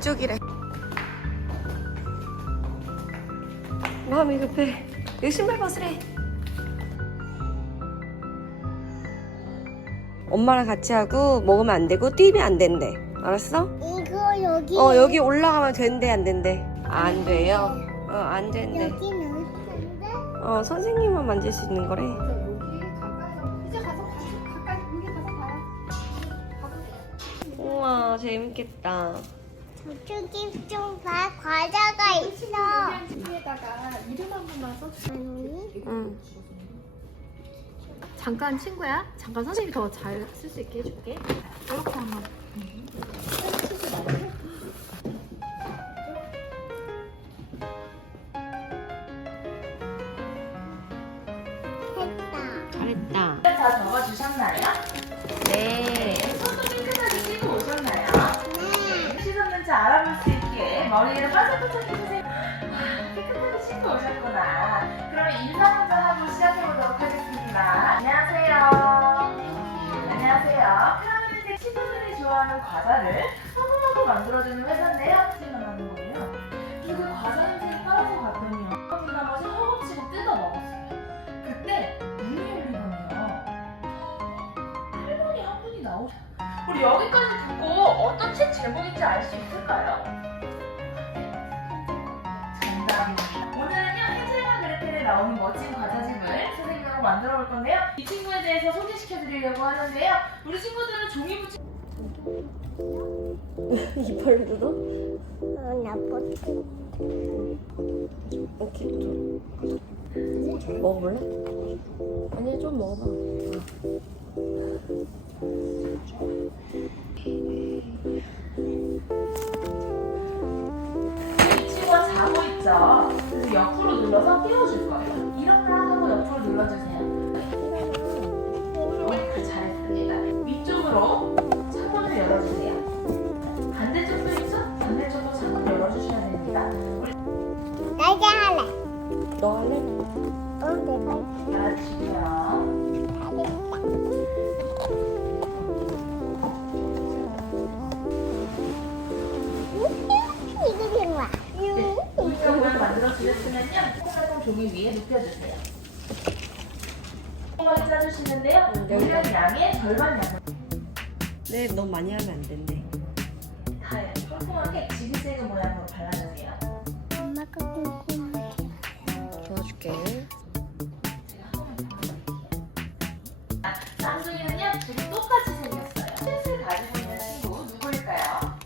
이쪽이래. 마음이 급해. 여기 신발 벗으래. 엄마랑 같이 하고 먹으면 안 되고 뛰면 안 된대. 알았어? 이거 여기. 여기 올라가면 된대 안 된대. 안 돼요? 안 된대. 여기는 안 돼? 선생님만 만질 수 있는 거래. 여기 가까이서 이제 가서 가까이 여기 가서 봐요. 우와 재밌겠다. 저쪽이 좀 봐. 과자가 있어. 위에다가 이름 한 번만 써주세요. 아니. 응. 잠깐 친구야. 잠깐 선생님이 더 잘 쓸 수 있게 해줄게. 이렇게 한번. 했다. 잘했다. 다 적어주셨나요? 네. 손도 깨끗하게 씻고 오셨나요? 네. 씻었는지 알아볼 수 있게 머리를 바삭바삭 해주세요. 깨끗하게 씻고 오셨구나. 그럼 인사 먼저 하고 시작해보도록 하겠습니다. 안녕하세요. 안녕하세요. 크라운인데 친구들이 좋아하는 과자를 소금하고 만들어주는 회사인데요. 제가 만든 거예요. 그리고 과자 냄새를 따라서 갔더니요. 나머지 허겁지겁 뜯어 먹었어요. 그때 문이 열리더니요. 할머니 한 분이 나오셨어요. 우리 여기까지 듣고 어떤 책 제목인지 알 수 있을까요? 정답입니다. 오늘은요, 헨젤과 그레텔에 나오는 멋진 과자집을 선생님하고 만들어 볼 건데요. 이 친구에 대해서 소개시켜 드리려고 하는데요. 우리 친구들은 종이 붙이 이빨로 뜯어? 나 뻗어. 오케이. 먹어볼래? 아니 좀 먹어봐. 이 친구가 자고 있죠. 그래서 옆으로 눌러서 깨워줄 거예요. 일어나 하고 옆으로 눌러주세요. 잘했습니다. 위쪽으로 창문을 열어주세요. 반대쪽도 있죠? 반대쪽도 창문 열어주셔야 됩니다. 나 이제 할래. 너 할래? 내가 할게. 열어주시고요. 이거 된 거야. 물병을 만들어 주셨으면요, 콩알콩 종이 위에 눕혀주세요. 콩알을 짜주시는데요, 물량 양의 절반 양을 네, 너무 많이 하면 안 된대. 다 꼼꼼하게 지그재그 모양으로 발라주세요. 엄마가 궁금해. 도와줄게. 쌍둥이는요, 둘이 똑같이 생겼어요. 셋을 가지고 있는 친구 누구일까요?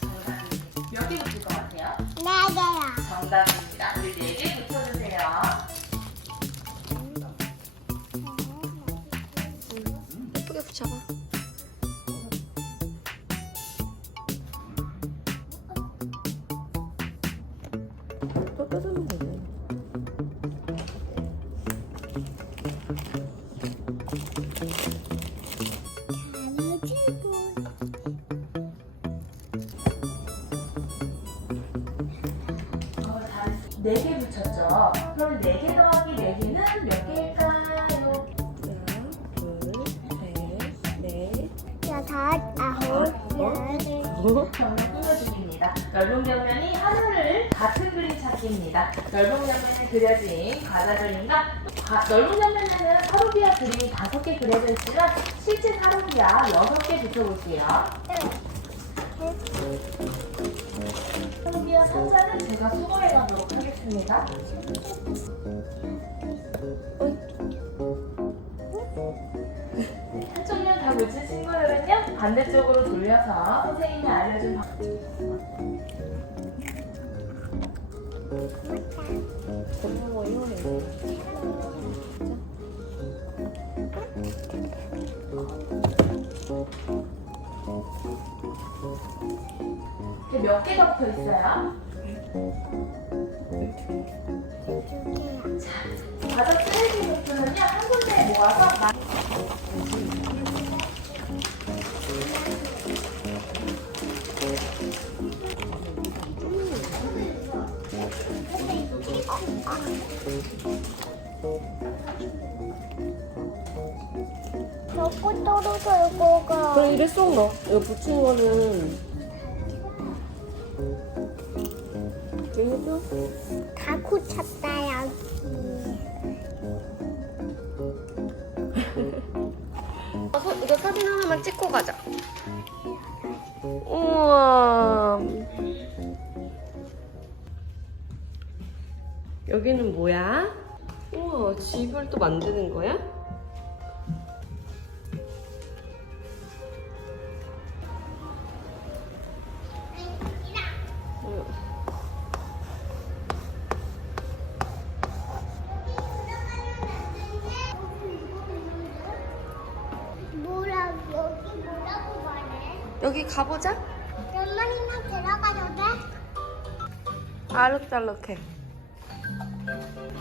정답입니다. 몇 개 붙일 것 같아요? 나가요. 정답입니다. 우리 4개 붙여주세요. 예쁘게 붙여봐. 또 뜯으면 되네. 다 4개 붙였죠? 그럼 4개 더하기 4개는 몇 개일까요? 하나, 둘, 셋, 넷. 여섯, 아홉, 열. 벽면 꾸며줍니다. 넓은 벽면이 하늘을 같은 그림 찾기입니다. 넓은 벽면에 그려진 과자 그림과 넓은 벽면에는 하루비아 그림이 5개 그려져 있지만 실제 하루비아 6개 붙여볼게요. 하루비아 상자는 제가 수거해 가도록 하겠습니다. 한쪽면 다 붙인 친구들은요, 반대쪽으로 돌려서 선생님이 알려준 고마워, 이거네. 몇 개가 붙어 있어요? 과자 쓰레기 봉투는요, 한 군데에 모아서 저거 떨어져 이거가. 그럼 이래 쏙 넣어. 이거 붙인 거는 여기 해줘. 다 고쳤다 여기. 이거 사진 하나만 찍고 가자. 우와. 여기는 뭐야? 우와, 집을 또 만드는 거야? 여기 뭐라고 말해? 여기 가보자. 엄마랑 들어가도 돼? 알록달록해.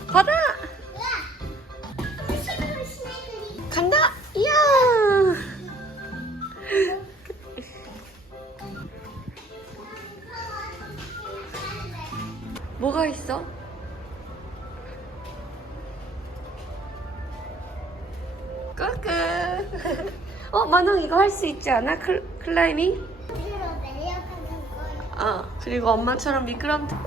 가다! 간다! 이야! 뭐가 있어? 꾸꾸. 만원 이거 할 수 있지 않아? 클라이밍? 뒤로 내려가는 거야. 그리고 엄마처럼 미끄럼틀.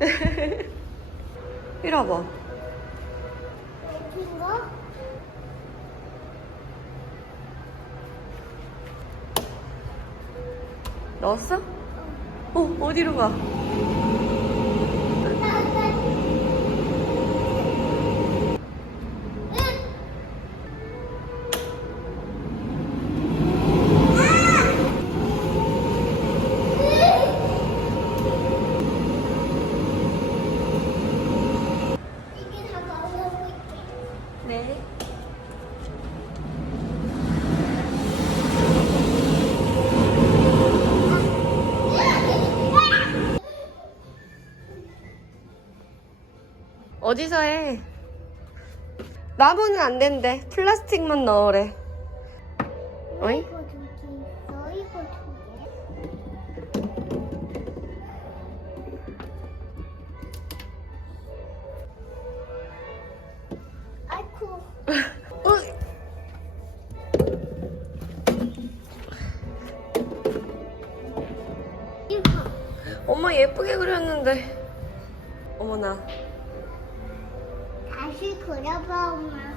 왜? 이리 와봐. 긴 거? 넣었어? 어디로 가? 이게 다 넣어놓고 있게. 네. 어디서 해? 나무는 안 된대. 플라스틱만 넣으래. 어이? 이거 두 개 있어. 이거 두 개. 아이쿠. 어이. 이거. 엄마 예쁘게 그렸는데. 어머나. 다시 그려봐 엄마.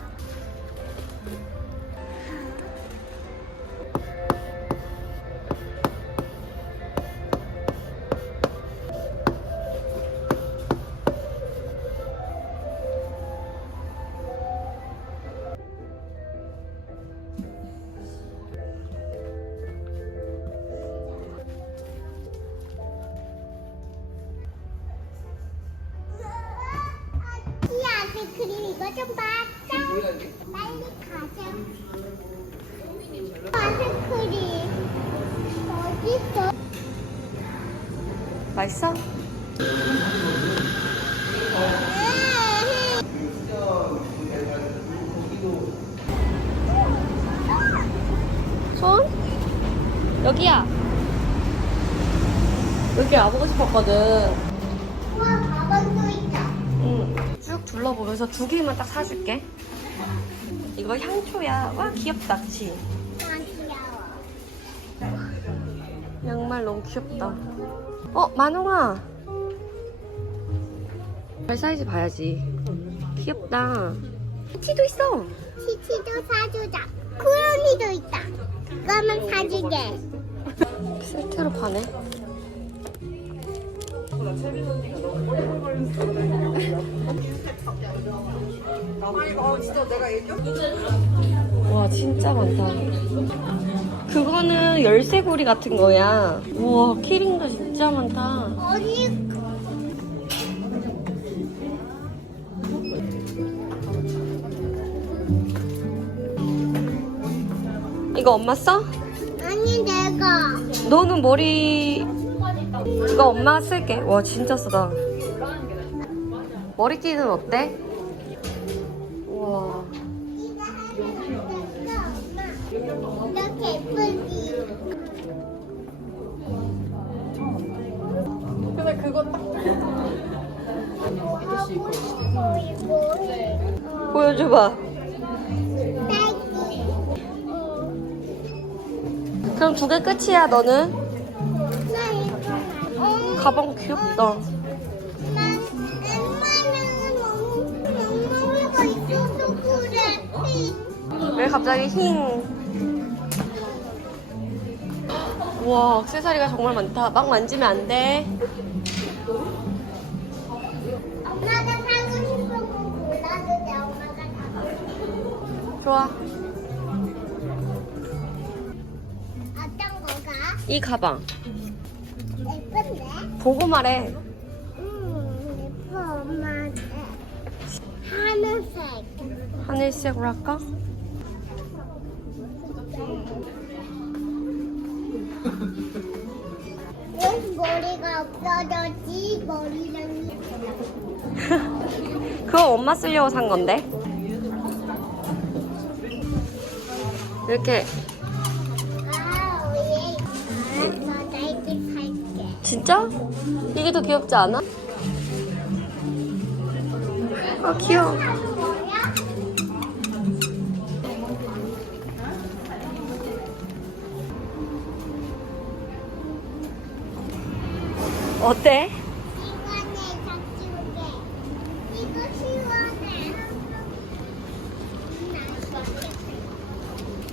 이 아이스크림 이거 좀 봐. 빨리 가자. 아이스크림 어디 있어? 맛있어? 손? 여기야. 여기 와보고 싶었거든. 우와 가방도 있다. 응. 쭉 둘러보면서 두 개만 딱 사줄게. 이거 향초야. 와, 귀엽다, 그치? 난 귀여워. 양말 너무 귀엽다. 만홍아. 발 사이즈 봐야지. 귀엽다. 티도 있어. 치치도 사주자. 쿠로미도 있다. 그거만 사주게. 세트로 파네. 와, 진짜 많다. 그거는 열쇠고리 같은 거야. 우와, 키링도 진짜 많다. 언니 이거 엄마 써? 아니 내가. 너는 머리 이거 엄마 쓸게. 와, 진짜 쓰다. 머리띠는 어때? 우와. 이렇게 예쁘지? 근데 그거 딱 이거 보여줘봐. 딸기. 그럼 2개 끝이야, 너는? 나 이거 가방 귀엽다. 난 웬만하면 엉망이가 있어서 그래. 왜 갑자기 힝? 우와, 액세서리가 정말 많다. 막 만지면 안 돼. 엄마가 사고 싶은 거 골라도 돼. 엄마가 사고 싶은 거. 좋아. 어떤 거가? 이 가방. 예쁜데? 보고 말해. 예뻐 엄마한테. 하늘색. 하늘색으로 할까? 왜 머리가 없어졌지? 머리랑 그거 엄마 쓰려고 산 건데. 이렇게. 왜? 알았어, 나 이제 살게. 진짜? 이게 더 귀엽지 않아? 아, 귀여워. 뭐야? 어때? 시원해, 작지우개. 이거 시원해.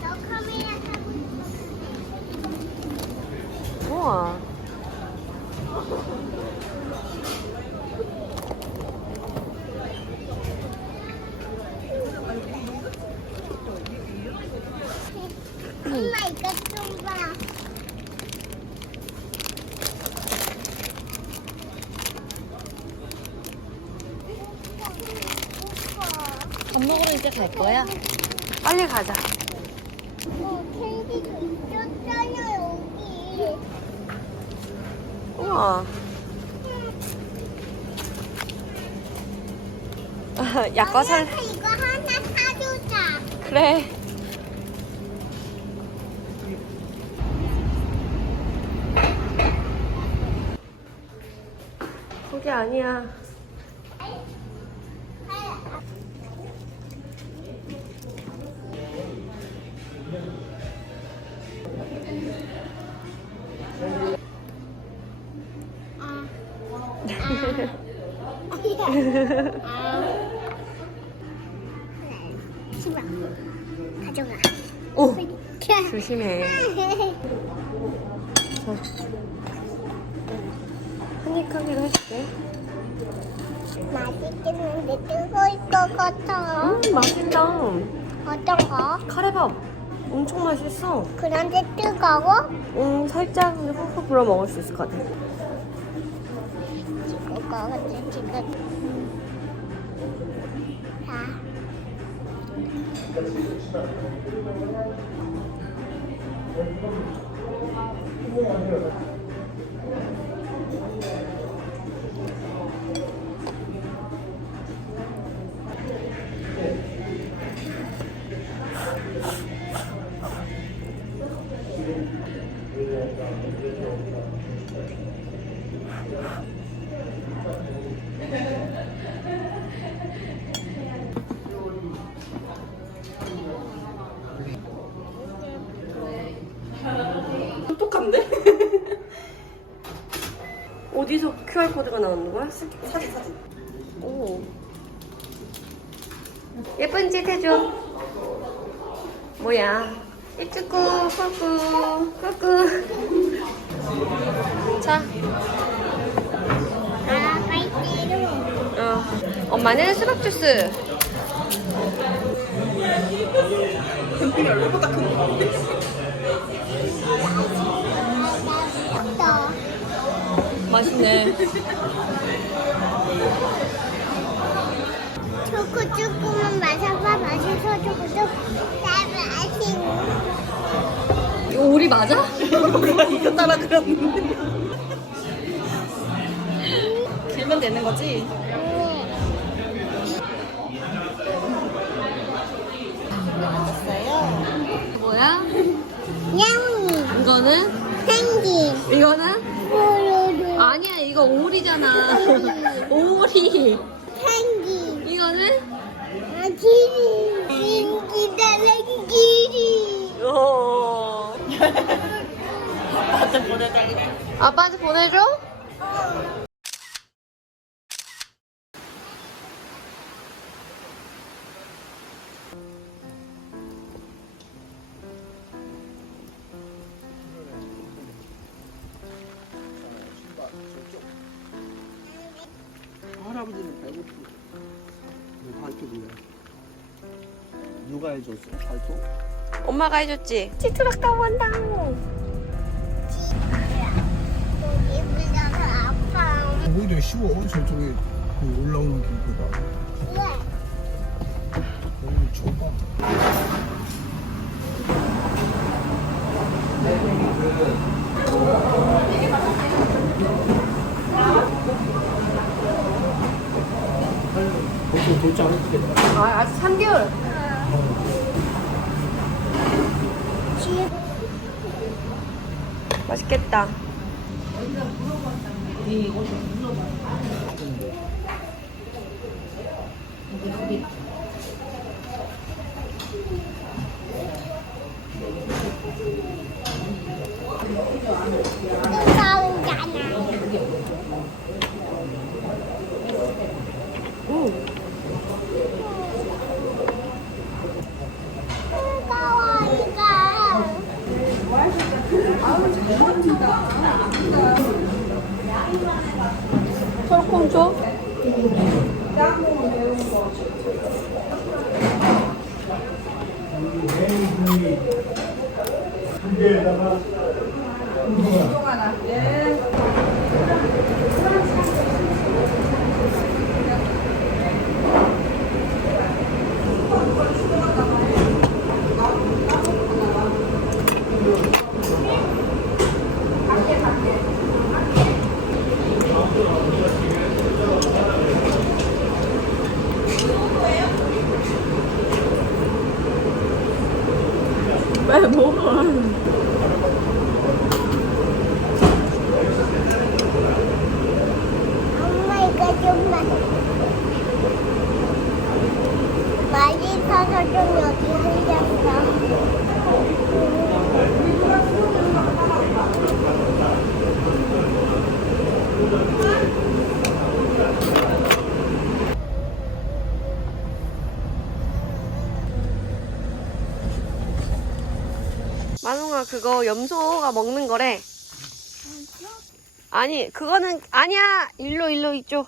너 카메라 타고 싶었는데. 우와. 엄마 이거 좀 봐. 밥 먹으러 이제 갈 거야? 빨리 가자. 캔디도 있었잖아 여기. 우와. 약과 살. 엄마가 이거 하나 사주자. 그래. 그게 아니야. 싫어. 가져가. 오, 조심해. 한입하기로 해줄게. 맛있겠는데 뜨거울 것 같아. 맛있다. 어떤 거? 카레밥 엄청 맛있어. 그런데 뜨거워? 살짝 훅훅 불어 먹을 수 있을 것 같아. 지금 거같이 지금. 자. 똑똑한데? 어디서 QR코드가 나오는 거야? 사진. 오. 예쁜 짓 해줘. 뭐야? 삐쭈꾸, 꾸꾸. 자, 아, 빨대로. 엄마는 수박 주스. 맛있네. 초코 조금만 마셔봐. 맛있어 조금. 나 맛있어. 이거 오리 맞아? 이거 따라 그렸는데. 길면 되는 거지? 뭐야? 냥이. 이거는? 펭귄. 이거는? 뽀로로. 아니야, 이거 오리잖아. 오리. 펭귄. 이거는? 아, 기리. 기다란 기리. 오. 아빠한테 보내줘? 할아버지는 배고프고 발톱이야. 누가 해줬어? 발톱? 엄마가 해줬지? 티트럭 타고 간다. 여기 물려서 아파. 오히려 쉬워. 저쪽에 그 올라오는 길보다. 왜? 너무 좁아. 벌써 도착했겠다. 아, 아직 3개월. 맛있겠다. 철콩 줘? 왜 먹어? 엄마 이거 좀 맛있어서 좀 여기 흘렸어. 만웅아, 그거 염소가 먹는 거래. 아니, 그거는 아니야. 일로 이쪽.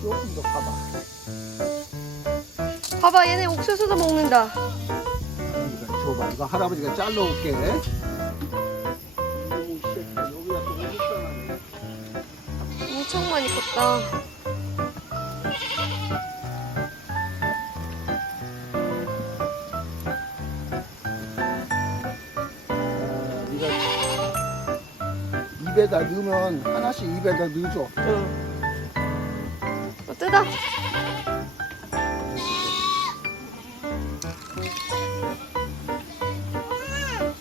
조금 더 가봐. 봐봐, 얘네 옥수수도 먹는다. 줘봐. 이거 할아버지가 잘라올게. 오, 씨. 여기가 또 오죽하네. 엄청 많이 컸다. 네가 입에다 넣으면 하나씩 입에다 넣어줘. 응. 뜯어.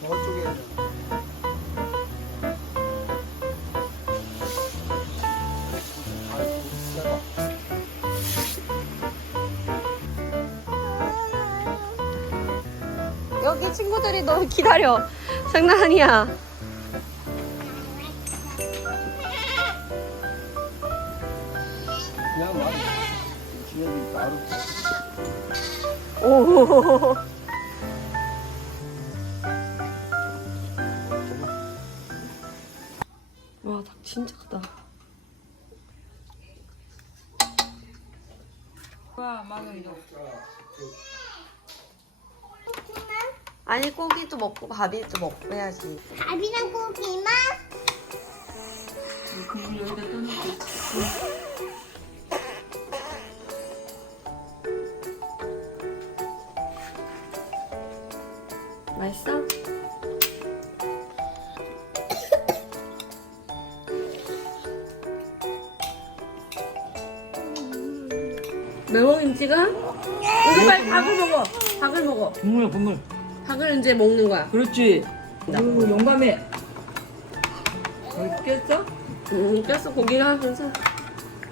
저쪽에 여기 친구들이 너 기다려. 장난 아니야. 그냥 막 지내기 따로. 오. 와, 닭 진짜 크다. 아니, 고기도 먹고 밥이도 먹고 해야지. 밥이랑 고기만? 맛있어? 매워 김치가? 이거 빨리 밥을 먹어. 닭을 먹어. 국물이야 국물. 닭을 이제 먹는 거야. 그렇지. 용감해. 여기 꼈어? 꼈어. 고기가 괜찮아.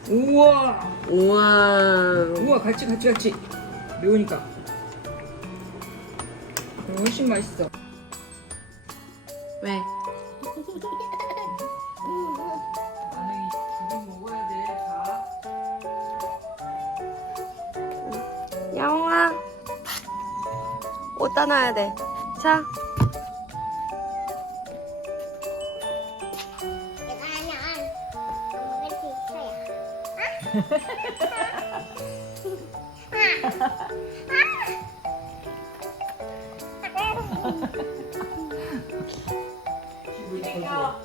우와. 우와. 우와 같이. 매우니까. 훨씬 맛있어. 왜? 나는 이 두개 먹어야 돼. 다. 야옹아. 옷 따놔야 돼. 자. 이거는 먹을 수 있어요. 기분이 좋아.